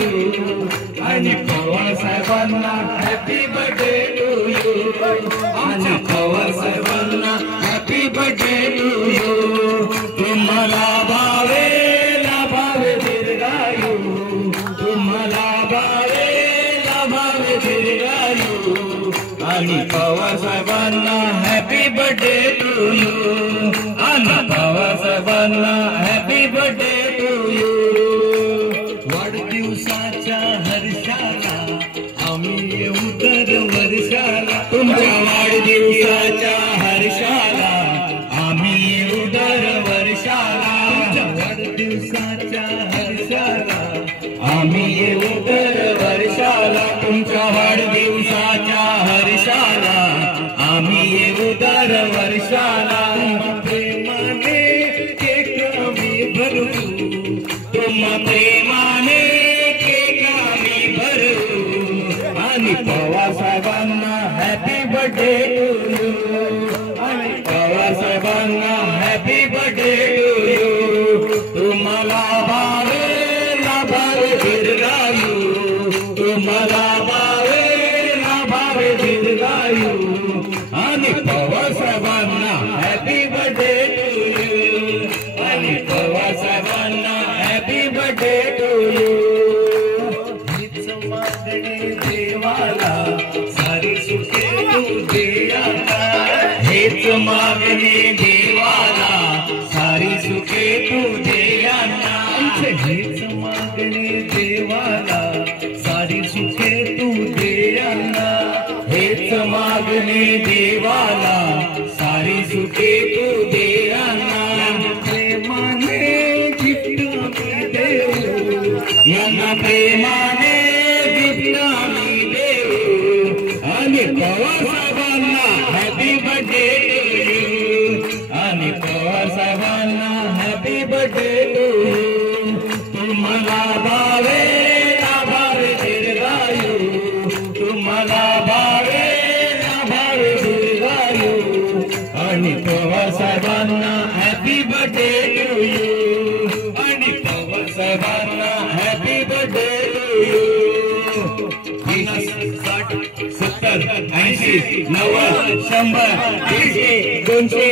आणि पवार साहेबांना happy birthday to you आणि पवार साहेबांना हॅपी बर्थडे टू यू तुम्हाला भावे लाभावे दीर्घायू तुम्हाला भावे लाभावे दीर्घायू आणि पवार साहेबांना हॅपी बर्थडे टू यू आणि पवार साहेबांना हॅपी बर्थडे टू यू वाढदिवसाच्या हर्षाला आम्ही येऊ दर वर्षाला तुमच्या वाढदिवसाच्या हर्षाला आम्ही येऊ दर वर्षाला तुमच्या वाढदिवसाच्या हर्षाला आम्ही येऊ दर वर्षाला तुमच्या वाढदिवसाच्या हर्षाला आम्ही येऊ दर वर्षाला प्रेमाने केक आम्ही भरू तुम्हा प्रेमाने केक आम्ही भरू आणि पवार साहेबांना हॅपी बर्थडे टू यू आणि पवार साहेबांना हॅपी बर्थडे टू यू तुम्हाला भावे लाभावे दीर्घायू तुम्हाला भावे लाभावे दीर्घायू आणि पवार साहेबांना हॅपी बर्थडे टू यू आणि पवार साहेबांना हॅपी बर्थडे टू यू हीच मागणी देवाला सारी सुखे तू दे आता हीच मागणी देवाला सारी सुखे तू दे आता हीच मागणी देवाला सारी सुखे तू दे आता हीच मागणी देवाला सारी सुखे तू दे आता प्रेमाने गिफ्ट आम्ही देऊ यांना प्रेमाने गिफ्ट आम्ही देऊ आणि पवार साहेबांना हॅपी बर्थडे टू यू आणि पवार साहेबांना हॅपी बर्थडे टू यू तुम्हाला भावे लाभावे दीर्घायू तुम्हाला भावे लाभावे दीर्घायू आणि पवार साहेबांना हॅपी बर्थडे टू यू आणि पवार साहेबांना हॅपी बर्थडे टू यू 50 60 70 80 90 100 150 200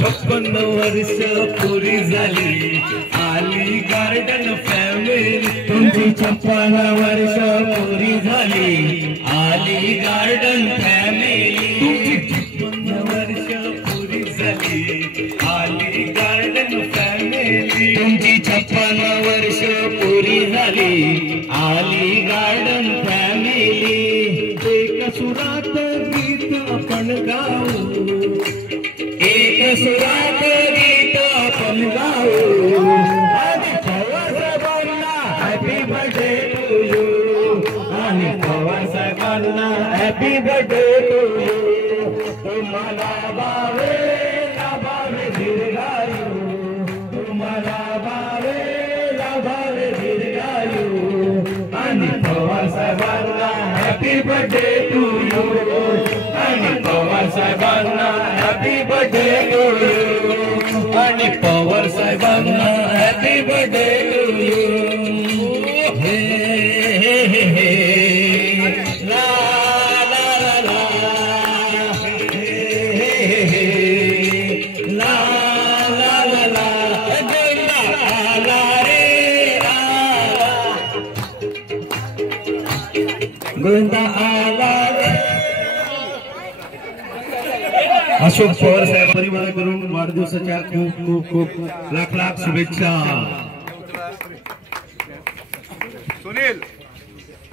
56 वर्ष पुरी झाली आली गार्डन फॅमिली तुमची 56 वर्ष पुरी झाली आली गार्डन फॅमिली तुमची 56 वर्ष पुरी झाली आली गार्डन फॅमिली तुमची 56 वर्ष पुरी झाली आली गार्डन फॅमिली एक सुरात गीत आपण गाऊ एक सुरात गीत आपण गाऊ आणि पवार साहेबांना हॅपी बर्थडे टू यू आणि पवार साहेबांना हॅपी बर्थडे टू यू तुम्हाला भावे लाभावे दीर्घायू तुम्हाला भावे लाभावे दीर्घायू आणि पवार साहेबांना हॅपी बर्थडे टू यू आणि पवार साहेबांना हॅपी बर्थडे टू यू आणि पवार साहेबांना हॅपी बर्थडे टू यू हे हे हे हे ला ला ला ला हे हे हे ला ला ला ला गोंदा आला रे गोंदा आला रे अशोक पवार साहेब परिवाराकडून वाढदिवसाच्या खूप खूप खूप लाख लाख शुभेच्छा. सुनील